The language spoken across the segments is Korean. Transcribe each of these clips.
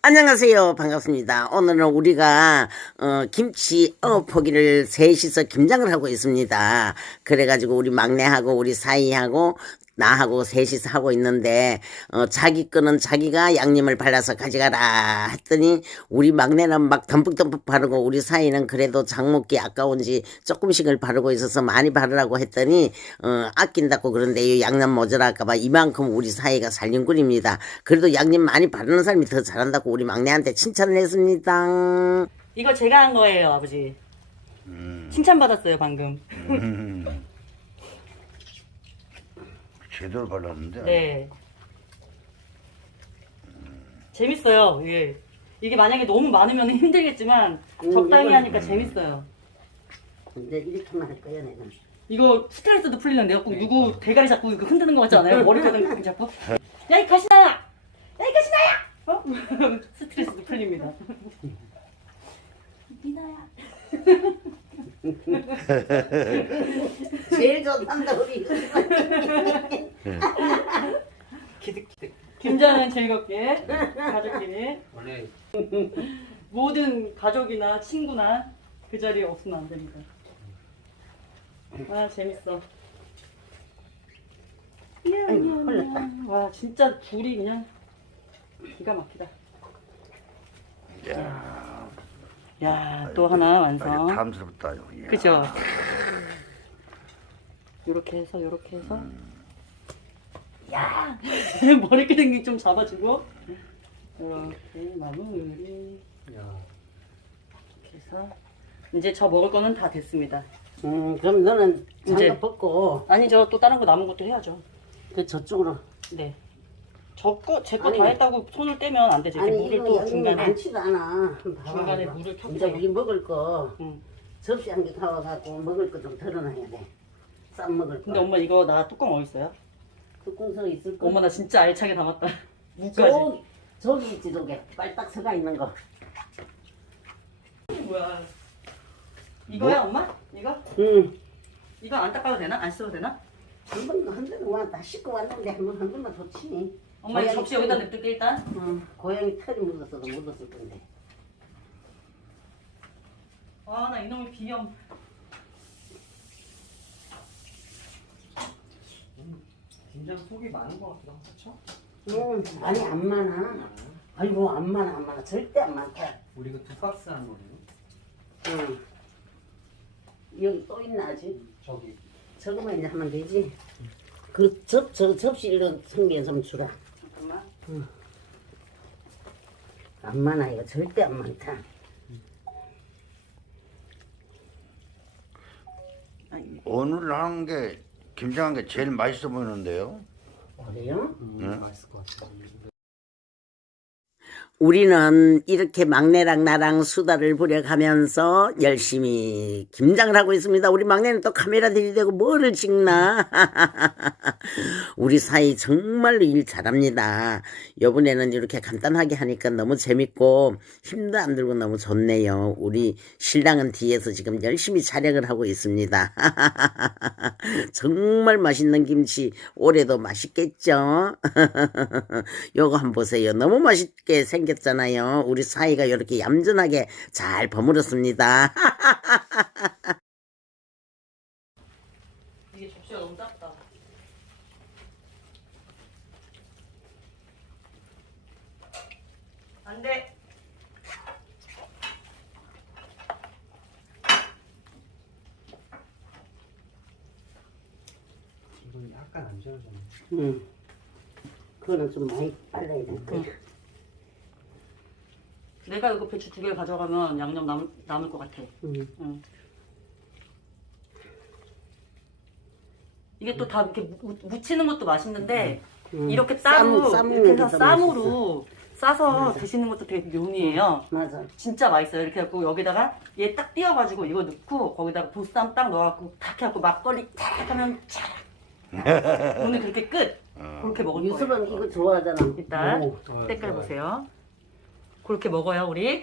안녕하세요. 반갑습니다. 오늘은 우리가 김치 포기를 셋이서 김장을 하고 있습니다. 그래가지고 우리 막내하고 우리 사이하고 나하고 셋이서 하고 있는데 자기 거는 자기가 양념을 발라서 가져가라 했더니 우리 막내는 막 듬뿍듬뿍 바르고 우리 사이는 그래도 장 먹기 아까운지 조금씩을 바르고 있어서 많이 바르라고 했더니 아낀다고 그런데 양념 모자랄까봐 이만큼 우리 사이가 살림꾼입니다. 그래도 양념 많이 바르는 사람이 더 잘한다고 우리 막내한테 칭찬을 했습니다. 이거 제가 한 거예요, 아버지. 칭찬받았어요, 방금. 제대로 발랐는데. 네. 재밌어요, 이게. 이게 만약에 너무 많으면 힘들겠지만, 적당히 하니까 재밌어요. 근데 이렇게만 할 거야, 내가. 이거 스트레스도 풀리는데요? 꼭 누구 대가리 잡고 이거 흔드는 거 같지 않아요? 머리 흔드는 거 잡고. 야, 이 가시나야! 야, 이 가시나야! 어? 스트레스도 풀립니다. 미나야. 제일 좋단다, 우리. 기득기득. 김장은 즐겁게 가족끼리 원래 모든 가족이나 친구나 그 자리에 없으면 안 됩니다. 와 재밌어. 아이고, 흘렀다. 와 진짜 불이 그냥 기가 막히다. 야, 또 하나 완성. 탐스럽다. 이야. 그죠? 요렇게 해서 야 머리끄댕이 좀 잡아주고 이렇게 마무리 이렇게 해서 이제 저 먹을 거는 다 됐습니다. 그럼 너는 이제- 장갑 벗고 아니죠, 또 다른 거 남은 것도 해야죠. 그 저쪽으로. 네. 제 거 아니, 다 했다고 손을 떼면 안 되지. 이렇게 아니 물을 이거 또 양념이 중간에 많지도 않아. 한번 봐봐, 중간에 이거. 물을 켜주세요. 이제 우리 먹을 거 응. 접시 한 개 가와갖고 먹을 거 좀 덜어놔야 돼. 쌈 먹을 거. 근데 엄마 이거 나 뚜껑 어디 있어요? 뚜껑서 있을 거. 엄마 나 진짜 알차게 담았다. 무까지. 저기 있지 저게 빨딱 서가 있는 거. 뭐야? 이거야 엄마? 이거? 응. 이거 안 닦아도 되나? 안 써도 되나? 한 번은 와다 씻고 왔는데 한 번만 좋지. 엄마 이 고양이 접시 여기다 털이- 냅둘게 일단. 응. 고양이 털이 묻었어도 묻었을 건데. 아 나 이놈의 비염. 김장 속이 많은 것 같기도 하고 그렇죠? 응. 아니 안 많아. 아이고 안 많아. 절대 안 많다. 우리가 두 박스 한 거네요. 응. 여기 또 있나 아직? 저기 저거만 이제 하면 되지. 그 접시를 성게 좀 주라. 잠깐만. 안 많아 이거 절대 안 많다. 오늘 한 게 김장한 게 제일 맛있어 보이는데요. 그래요? 응? 맛있을 것 같아요. 우리는 이렇게 막내랑 나랑 수다를 부려가면서 열심히 김장을 하고 있습니다. 우리 막내는 또 카메라 들이대고 뭐를 찍나. 우리 사이 정말로 일 잘합니다. 이번에는 이렇게 간단하게 하니까 너무 재밌고 힘도 안 들고 너무 좋네요. 우리 신랑은 뒤에서 지금 열심히 촬영을 하고 있습니다. 정말 맛있는 김치 올해도 맛있겠죠. 요거 한번 보세요. 너무 맛있게 생겼잖아요. 우리 사이가 이렇게 얌전하게 잘 버무렸습니다. 이게 접시가 너무 작다. 안 돼. 이건 약간 안 지워졌네. 응. 그거는 좀 많이 빨라야 될 거야. 내가 이거 배추 2개 가져가면 양념 남을 것 같아. 응. 응. 이게 또 다 이렇게 묻히는 것도 맛있는데 이렇게 따로 이렇게 해서 쌈으로 싸서 드시는 것도 되게 묘미예요. 맞아. 진짜 맛있어요. 이렇게 해갖고 여기다가 얘 딱 띄워가지고 이거 넣고 거기다가 보쌈 딱 넣어갖고 탁 해갖고 막걸리 탁 하면 쫙 오늘 그렇게 끝. 그렇게 먹을 거예요. 유수는 이거 좋아하잖아. 일단 오. 색깔 보세요. 그렇게 먹어요 우리.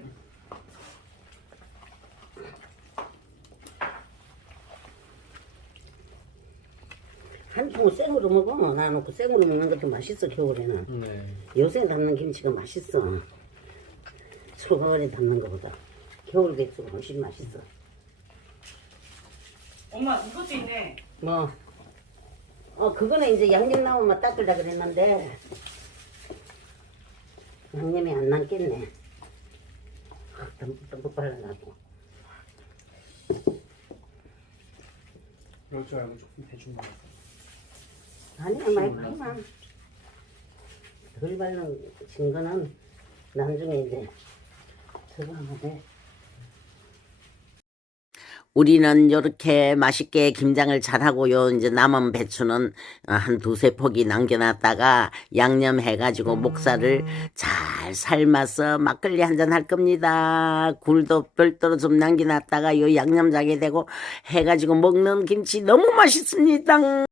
한 통을 생으로 먹어. 놔놓고 생으로 먹는 것도 맛있어 겨울에는. 네. 요새 담는 김치가 맛있어. 수건에 담는 것보다 겨울 백수가 훨씬 맛있어. 엄마 이것도 있네. 뭐, 그거는 이제 양념 나오면 닦으려 그랬는데, 양념이 안 남겠네. 듬뿍 발라가지고. 그럴 줄 알고 조금 대충 먹었어. 아니야, 많이 발라. 덜 바른 증거는 나중에 이제 저거 하면 돼. 우리는 요렇게 맛있게 김장을 잘하고요. 이제 남은 배추는 한 두세 포기 남겨놨다가 양념해가지고 목살을 잘 삶아서 막걸리 한잔 할 겁니다. 굴도 별도로 좀 남겨놨다가 요 양념장에 대고 해가지고 먹는 김치 너무 맛있습니다.